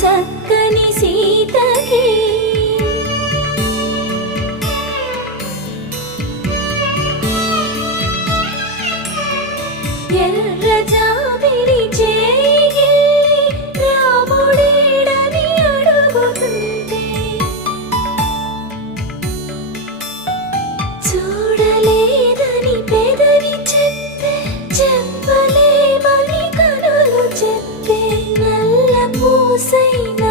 చక్కని సీతకి ఎర్ర జాబిలి చేయి రాముడేడని అడుగుతుంటే చూడలేదని పెదవి చెప్పే చెప్పలేమని కనులు చెప్పే నల్ల పూసైన